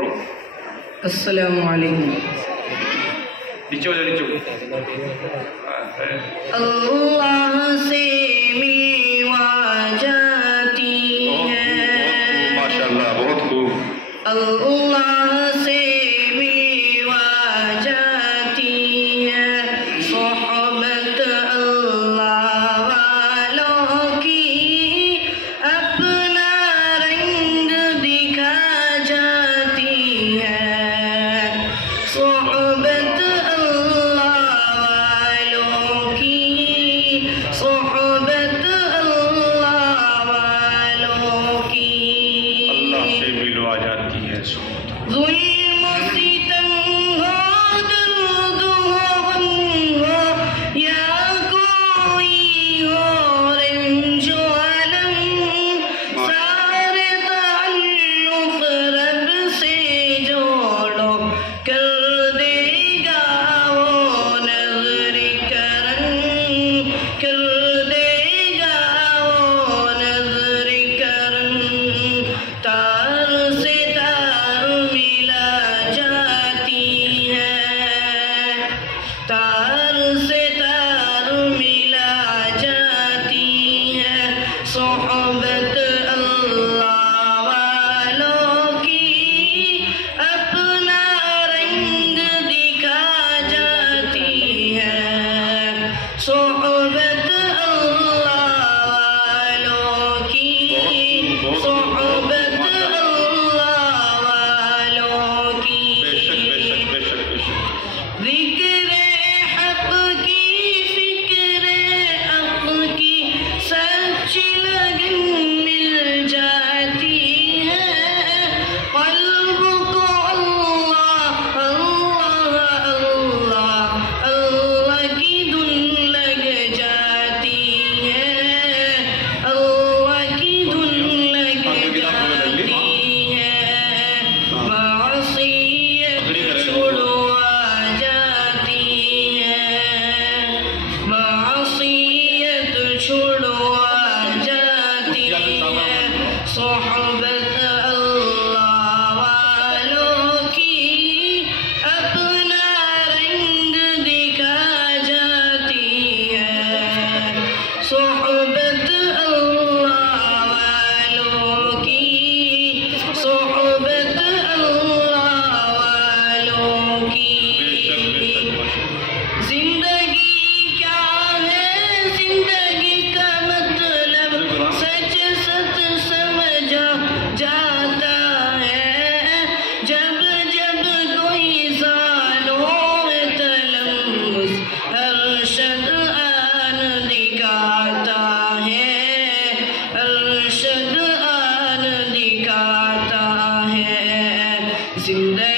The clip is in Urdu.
پڑھو. السلام علیکم. نیچے ہو جاؤ, نیچے ہو. اللہ سے ملوا جاتی ہے. ماشاء اللہ, بہت خوب. اللہ سے ملوا جاتی ہے صحبت اللہ والوں کی, اپنا رنگ دکھا جاتی ہے. صحبت اللہ والوں کی, صحبت اللہ والوں کی. اللہ سے ملوا جاتی ہے صحبت. ظلم ستم ہو, درد ہو, غم ہو, یا کوئی ہو رنج و الم, سارے تعلق رب سے جوڑو, کر دے گا وہ نظر کرم, کر دے گا وہ نظر کرم. تار سے تار ملا جاتی ہے, تار سے تار ملا جاتی ہے صحبت اللہ والوں کی, اپنا رنگ دکھا جاتی ہے. صحبت اللہ والوں کی, صحبت اللہ والوں کی. بے شک, بے شک, بے شک, بے شک. ذکر حق کی, فکر حق کی سچ لگن مل جاتی ہے. قلب کو اللہ اللہ اللہ اللہ کی دھن لگ جاتی ہے, اللہ کی دھن لگ جاتی ہے. معصیت چھڑوا جاتی ہے, معصیت چھڑوا جاتی ہے صحبت اللہ والوں کی, اپنا رنگ دکھا جاتی ہے. صحبت اللہ والوں کی, صحبت اللہ والوں کی. بے شک, بے شک, ماشاء اللہ. زندگی کیا ہے, زندگی کا مطلب سچ سچ سمجھا جاتا ہے. جب جب کوئی سالوں میں تلمس ارشد آن دکھاتا ہے, ارشد آن دکھاتا ہے. زندگی